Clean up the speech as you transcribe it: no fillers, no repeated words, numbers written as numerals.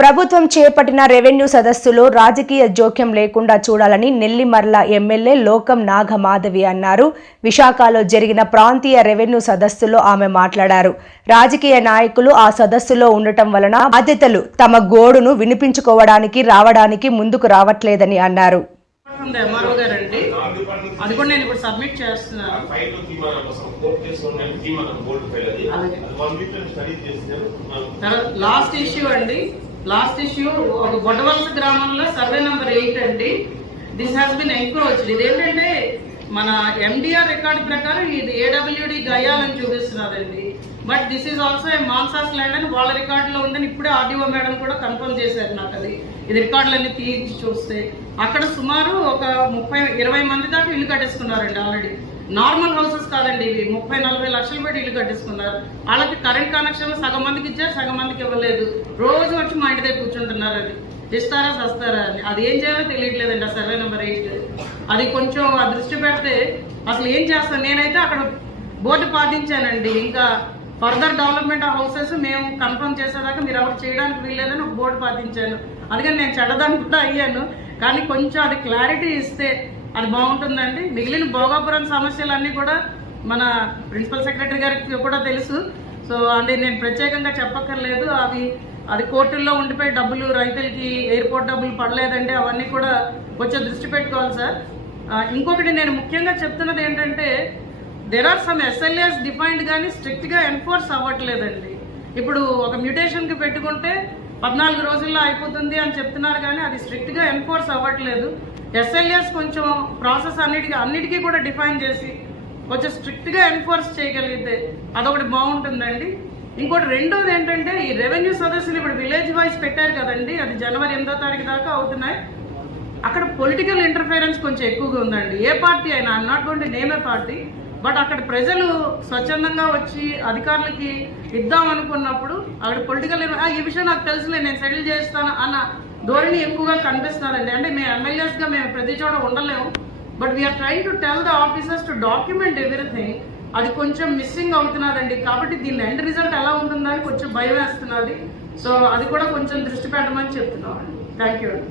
ప్రభుత్వం చేపట్టిన రెవెన్యూ సదస్సులో రాజకీయ జోక్యం లేకుండా చూడాలని నెల్లిమర్ల ఎమ్మెల్యే లోకం నాగమాధవి అన్నారు. విశాఖలో జరిగిన ప్రాంతీయ రెవెన్యూ సదస్సులో ఆమె మాట్లాడారు. రాజకీయ నాయకులు ఆ సదస్సులో ఉండటం వలన బాధ్యతలు తమ గోడును వినిపించుకోవడానికి రావడానికి ముందుకు రావట్లేదని అన్నారు. అది కూడా నేను ఇప్పుడు సబ్మిట్ చేస్తున్నాను. లాస్ట్ ఇష్యూ బొడ్డవలస గ్రామంలో సర్వే నెంబర్ 8 అండి. This has been encroached. ఇదేంటంటే మన ఎండిఆర్ రికార్డు ప్రకారం ఇది ఏడబ్ల్యూడి గయాలని చూపిస్తున్నదండి. But this is also a Mansas land అని వాళ్ళ రికార్డులో ఉందని ఇప్పుడే ఆర్డీఓ మేడం కూడా కన్ఫర్మ్ చేశారు నాకు. ఇది రికార్డులన్నీ తీయించి చూస్తే అక్కడ సుమారు ఒక 20 మంది దాకా ఇల్లు కట్టేసుకున్నారండి. ఆల్రెడీ నార్మల్ హౌసెస్ కాదండి ఇవి. 30-40 లక్షలు పెట్టి ఇల్లు కట్టేసుకున్నారు. వాళ్ళకి కరెంట్ కనెక్షన్ సగం మందికి ఇచ్చారు, సగం మందికి ఇవ్వలేదు. రోజు వచ్చి మా ఇంటి దగ్గర కూర్చుంటున్నారు. అది ఇస్తారా సస్తారా అని అది ఏం చేయాలో తెలియట్లేదండి. ఆ సర్వే నెంబర్ 8 అది కొంచెం ఆ దృష్టి పెడితే అసలు ఏం చేస్తాను. నేనైతే అక్కడ బోర్డు పాటించానండి. ఇంకా ఫర్దర్ డెవలప్మెంట్ ఆఫ్ హౌసెస్ మేము కన్ఫర్మ్ చేసేదాకా మీరు ఎవరు చేయడానికి వీల్లేదని ఒక బోర్డు పాటించాను. అందుకని నేను చెడ్డదాన్ని కూడా అయ్యాను. కానీ కొంచెం అది క్లారిటీ ఇస్తే అది బాగుంటుందండి. మిగిలిన భోగాపురం సమస్యలన్నీ కూడా మన ప్రిన్సిపల్ సెక్రటరీ గారికి కూడా తెలుసు. సో అంటే నేను ప్రత్యేకంగా చెప్పక్కర్లేదు. అది కోర్టుల్లో ఉండిపోయి డబ్బులు రైతులకి ఎయిర్పోర్ట్ డబ్బులు పడలేదంటే అవన్నీ కూడా కొంచెం దృష్టి పెట్టుకోవాలి సార్. ఇంకొకటి నేను ముఖ్యంగా చెప్తున్నది ఏంటంటే దేర్ ఆర్ సమ్ ఎస్ఎల్ఏస్ డిఫైన్డ్ కానీ స్ట్రిక్ట్గా ఎన్ఫోర్స్ అవ్వట్లేదండి. ఇప్పుడు ఒక మ్యూటేషన్కి పెట్టుకుంటే 14 రోజుల్లో అయిపోతుంది అని చెప్తున్నారు కానీ అది స్ట్రిక్ట్గా ఎన్ఫోర్స్ అవ్వట్లేదు. ఎస్ఎల్ఏస్ కొంచెం ప్రాసెస్ అన్నిటికీ కూడా డిఫైన్ చేసి కొంచెం స్ట్రిక్ట్గా ఎన్ఫోర్స్ చేయగలిగితే అదొకటి బాగుంటుందండి. ఇంకోటి రెండోది ఏంటంటే ఈ రెవెన్యూ సదస్సులు ఇప్పుడు విలేజ్ వైజ్ పెట్టారు కదండి. అది జనవరి 8వ తారీఖు దాకా అవుతున్నాయి. అక్కడ పొలిటికల్ ఇంటర్ఫిరెన్స్ కొంచెం ఎక్కువగా ఉందండి. ఏ పార్టీ అయినా, I'm not going to name A party, but అక్కడ ప్రజలు స్వచ్ఛందంగా వచ్చి అధికారులకి ఇద్దాం అనుకున్నప్పుడు అక్కడ పొలిటికల్ ఈ విషయం నాకు తెలుసులే నేను సెటిల్ చేస్తాను అన్న ధోరణి ఎక్కువగా కనిపిస్తున్నారండి. అంటే మేము ఎమ్మెల్యేస్గా మేము ప్రతి చోట ఉండలేము. But we're trying to tell the officers to document everything. అది కొంచెం మిస్సింగ్ అవుతున్నదండి. కాబట్టి దీని ఎండ్ రిజల్ట్ ఎలా ఉంటుందని కొంచెం భయం వేస్తున్నది. సో అది కూడా కొంచెం దృష్టి పెట్టమని చెప్తున్నాం అండి. థ్యాంక్ యూ అండి.